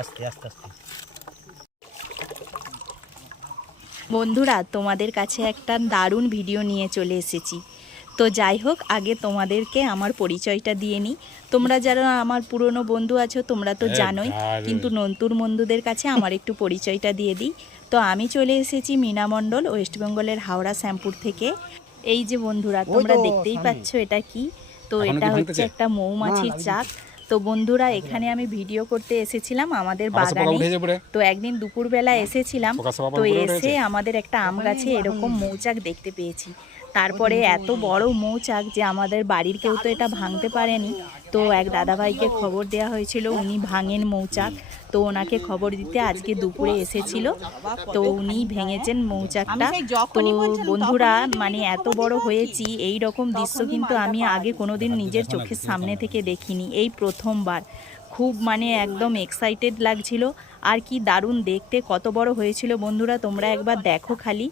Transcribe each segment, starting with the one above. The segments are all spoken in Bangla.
আস্তে আস্তে আস্তে। বন্ধুরা তোমাদের কাছে একটা দারুণ ভিডিও নিয়ে চলে এসেছি। তো যাই হোক আগে তোমাদেরকে আমার পরিচয়টা দিয়ে নিই। তোমরা যারা আমার পুরনো বন্ধু আছো তোমরা তো জানোই কিন্তু নতুন বন্ধুদের কাছে আমার একটু পরিচয়টা দিয়ে দিই। তো আমি চলে এসেছি মীনা মণ্ডল ওয়েস্ট বেঙ্গলের হাওড়া শ্যামপুর থেকে। এই যে বন্ধুরা তোমরা দেখতেই পাচ্ছ এটা কি। তো এটা হচ্ছে একটা মৌমাছির চাক। তো বন্ধুরা এখানে আমি ভিডিও করতে এসেছিলাম আমাদের বাগানে। তো একদিন দুপুরবেলা এসেছিলাম। তো এসে আমাদের একটা আম গাছে এরকম মৌচাক দেখতে পেয়েছি। তারপরে এত বড় মৌচাক যে আমাদের বাড়ির কেউ তো এটা ভাঙতে পারেনি। তো এক দাদাভাইকে খবর দেওয়া হয়েছিল, উনি ভাঙেন মৌচাক। তো ওনাকে খবর দিতে আজকে দুপুরে এসেছিল। তো উনি ভেঙেছেন মৌচাকটা। তো বন্ধুরা মানে এত বড় হয়েছি, এই রকম দৃশ্য কিন্তু আমি আগে কোনোদিন নিজের চোখের সামনে থেকে দেখিনি। এই প্রথমবার। খুব মানে একদম এক্সাইটেড লাগছিল। আর কি দারুণ দেখতে, কত বড় হয়েছিল। বন্ধুরা, তোমরা একবার দেখো খালি।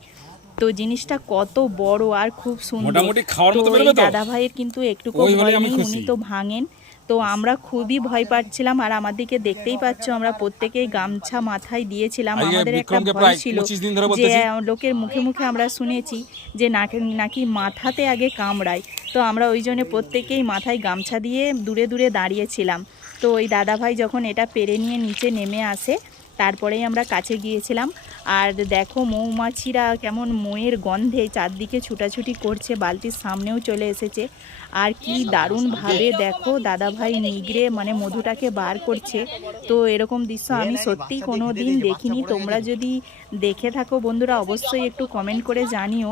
তো জিনিসটা কত বড় আর খুব সুন্দর? দাদা ভাইয়ের কিন্তু একটু। উনি তো ভাঙেন। তো আমরা খুবই ভয় পাচ্ছিলাম আর আমাদেরকে দেখতেই পাচ্ছ আমরা প্রত্যেকেই গামছা মাথায় দিয়েছিলাম। আমাদের একটা ভয় ছিল 25 দিন ধরে যে লোকের মুখে মুখে আমরা শুনেছি যে নাকি নাকি মাথাতে আগে কামড়ায়। তো আমরা ওই জন্য প্রত্যেকেই মাথায় গামছা দিয়ে দূরে দূরে দাঁড়িয়েছিলাম। তো ওই দাদাভাই যখন এটা পেরে নিয়ে নিচে নেমে আসে তারপরেই আমরা কাছে গিয়েছিলাম। আর দেখো মৌমাছিরা কেমন ময়ের গন্ধে চারদিকে ছুটাছুটি করছে, বালতির সামনেও চলে এসেছে। আর কি দারুণভাবে দেখো দাদাভাই নিগড়ে মানে মধুটাকে বার করছে। তো এরকম দৃশ্য আমি সত্যিই কোনো দিন দেখিনি। তোমরা যদি দেখে থাকো বন্ধুরা, অবশ্যই একটু কমেন্ট করে জানিও।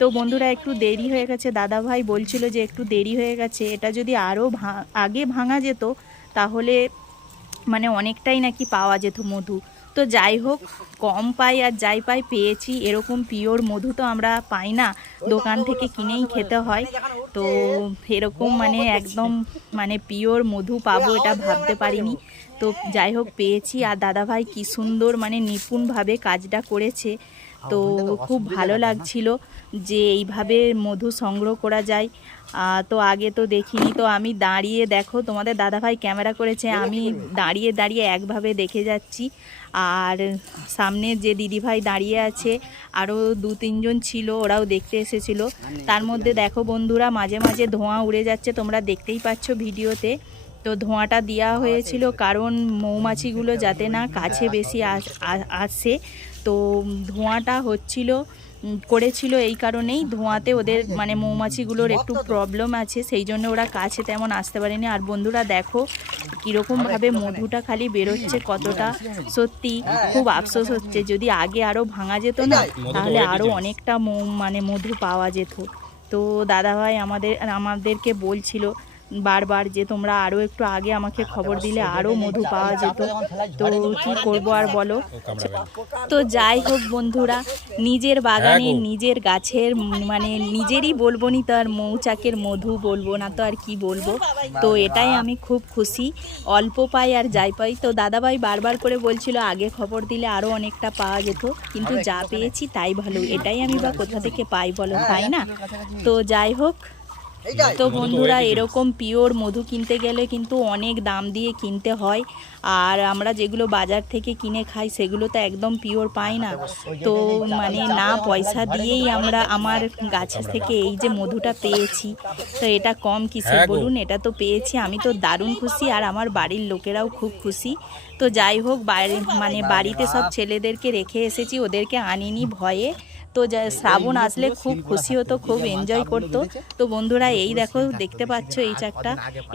তো বন্ধুরা, একটু দেরি হয়ে গেছে। দাদাভাই বলছিল যে একটু দেরি হয়ে গেছে। এটা যদি আরও আগে ভাঙা যেত, তাহলে মানে অনেকটাই নাকি পাওয়া যেত মধু। তো যাই হোক, কম পাই আর যাই পাই পেয়েছি, এরকম পিওর মধু তো আমরা পাই না। দোকান থেকে কিনেই খেতে হয়। তো এরকম মানে একদম মানে পিওর মধু পাবো এটা ভাবতে পারিনি। তো যাই হোক, পেয়েছি। আর দাদাভাই কি সুন্দর মানে নিপুণভাবে কাজটা করেছে। তো খুব ভালো লাগছিল যে এইভাবে মধু সংগ্রহ করা যায়। তো আগে তো দেখিনি। তো আমি দাঁড়িয়ে দেখো তোমাদের দাদাভাই ক্যামেরা করেছে আমি দাঁড়িয়ে দাঁড়িয়ে একভাবে দেখে যাচ্ছি। আর সামনে যে দিদিভাই দাঁড়িয়ে আছে আরও দু তিনজন ছিল ওরাও দেখতে এসেছিল। তার মধ্যে দেখো বন্ধুরা মাঝে মাঝে ধোঁয়া উড়ে যাচ্ছে তোমরা দেখতেই পাচ্ছ ভিডিওতে। তো ধোঁয়াটা দেওয়া হয়েছিল কারণ মৌমাছিগুলো যাতে না কাছে বেশি আসে। তো ধোঁয়াটা হচ্ছিল করেছিল এই কারণেই। ধোঁয়াতে ওদের মানে মৌমাছিগুলোর একটু প্রবলেম আছে সেই জন্য ওরা কাছে তেমন আসতে পারেনি। আর বন্ধুরা দেখো কীরকমভাবে মধুটা খালি বেরোচ্ছে কতটা সত্যি খুব আফসোস হচ্ছে। যদি আগে আরও ভাঙা যেত না তাহলে আরও অনেকটা মৌ মানে মধু পাওয়া যেত। তো দাদাভাই আমাদের আমাদেরকে বলছিল বারবার যে তোমরা আরও একটু আগে আমাকে খবর দিলে আরও মধু পাওয়া যেত তো কি করব আর বলো। তো যাই হোক বন্ধুরা নিজের বাগানে হ্যাঁ নিজের গাছের মানে নিজেরই বলব নি তো আর মৌচাকের মধু বলব না তো আর কি বলব। তো এটাই আমি খুব খুশি। অল্প পাই আর যাই পাই। তো দাদাভাই বারবার করে বলছিল আগে খবর দিলে আরও অনেকটা পাওয়া যেত। কিন্তু যা পেয়েছি তাই ভালো। এটাই আমি বা কোথা থেকে পাই বলো তাই না? তো যাই হোক তো বন্ধুরা এরকম পিওর মধু কিনতে গেলে কিন্তু অনেক দাম দিয়ে কিনতে হয়। আর আমরা যেগুলো বাজার থেকে কিনে খাই সেগুলো তো একদম পিওর পাই না। তো মানে না পয়সা দিয়েই আমরা আমার গাছ থেকে এই যে মধুটা পেয়েছি। তো এটা কম কিসে হ্যাঁ বলুন এটা তো পেয়েছি। আমি তো দারুণ খুশি আর আমার বাড়ির লোকেরাও খুব খুশি। তো যাই হোক বাইরে মানে বাড়িতে সব ছেলেদেরকে রেখে এসেছি ওদেরকে আনিনি ভয়ে। তো যা শ্রাবণ আসলে খুব খুশি হতো খুব এনজয় করতো। তো বন্ধুরা এই দেখো দেখতে পাচ্ছ এই চাকটা।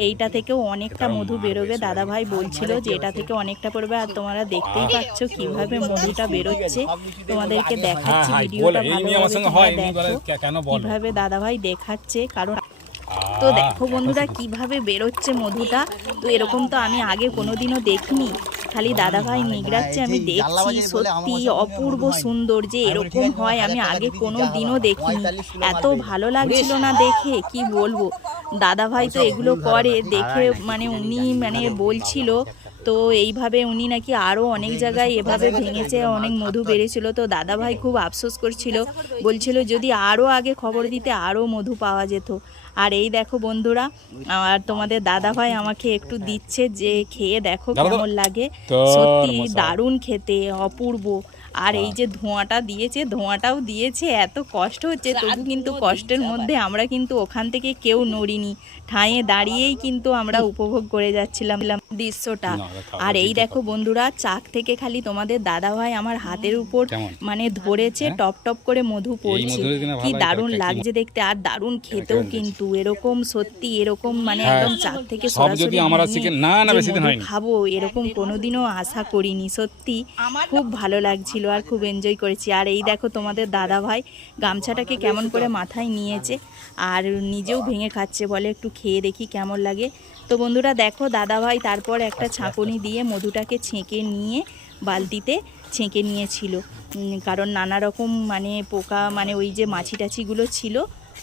এইটা থেকেও অনেকটা মধু বেরোবে। দাদা ভাই বলছিল যে এটা থেকে অনেকটা পড়বে। আর তোমরা দেখতেই পাচ্ছ কীভাবে মধুটা বেরোচ্ছে। তোমাদেরকে দেখাচ্ছি হ্যাঁ ভিডিওটা ভালোভাবে হয় এমনি বলে দেখো কীভাবে দাদা ভাই দেখাচ্ছে। কারণ তো দেখো বন্ধুরা কীভাবে বেরোচ্ছে মধুটা। তো এরকম তো আমি আগে কোনোদিনও দেখিনি। খালি দাদাভাই নিগড়াচ্ছে আমি দেখছি সত্যি অপূর্ব সুন্দর যে এরকম হয় আমি আগে কোনো দিনও দেখিনি। এত ভালো লাগছিল না দেখে কি বলব? দাদাভাই তো এগুলো করে দেখে মানে উনি মানে বলছিল তো এইভাবে উনি নাকি আরও অনেক জায়গায় এভাবে ভেঙেছে অনেক মধু বেড়েছিল তো দাদাভাই খুব আফসোস করছিল বলছিল যদি আরও আগে খবর দিতে আরও মধু পাওয়া যেত। আর এই দেখো বন্ধুরা আর তোমাদের দাদা ভাই আমাকে একটু দিচ্ছে যে খেয়ে দেখো কেমন লাগে। সত্যি দারুণ দারুণ খেতে অপূর্ব। আর এই যে ধোঁয়াটা দিয়েছে ধোঁয়াটাও দিয়েছে এত কষ্ট হচ্ছে। তবু কিন্তু কষ্টের মধ্যে আমরা কিন্তু ওখান থেকে কেউ নড়িনি। ঠাঁয়ে দাঁড়িয়েই কিন্তু আমরা উপভোগ করে যাচ্ছিলাম দৃশ্যটা। আর এই দেখো বন্ধুরা চাক থেকে খালি তোমাদের দাদা ভাই আমার হাতের উপর মানে ধরেছে হ্যাঁ? টপ টপ করে মধু পড়ছে। কি দারুণ লাগছে দেখতে আর দারুণ খেতেও কিন্তু এরকম সত্যি এরকম মানে হ্যাঁ। একদম চাক থেকে সরাসরি আমরা নিয়ে চিকেন না না যে বেশি দিন মধু হয়নি। খাব এরকম কোনোদিনও আশা করিনি সত্যি খুব ভালো লাগছিল। আর খুব এনজয় করেছি। আর এই দেখো তোমাদের দাদা ভাই গামছাটাকে কেমন করে মাথায় নিয়েছে আর নিজেও ভেঙে খাচ্ছে বলে একটু খেয়ে দেখি কেমন লাগে। তো বন্ধুরা দেখো দাদা ভাই তারপর একটা ছাঁকনি দিয়ে মধুটাকে ছেঁকে নিয়ে বালতিতে ছেঁকে নিয়েছিল। কারণ নানা রকম মানে পোকা মানে ওই যে মাছি টাছিগুলো ছিল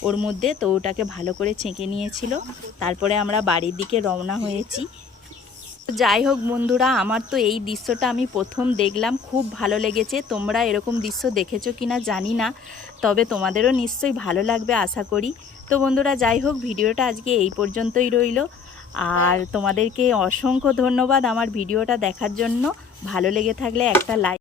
ওর মধ্যে তো ওটাকে ভালো করে ছেঁকে নিয়েছিল। তারপরে আমরা বাড়ির দিকে রওনা হয়েছি। যাই হোক বন্ধুরা, আমার তো এই দৃশ্যটা আমি প্রথম দেখলাম। খুব ভালো লেগেছে। তোমরা এরকম দৃশ্য দেখেছ কিনা জানি না, তবে তোমাদেরও নিশ্চয়ই ভালো লাগবে আশা করি। তো বন্ধুরা, যাই হোক, ভিডিওটা আজকে এই পর্যন্তই রইল। আর তোমাদেরকে অসংখ্য ধন্যবাদ আমার ভিডিওটা দেখার জন্য। ভালো লেগে থাকলে একটা লাইক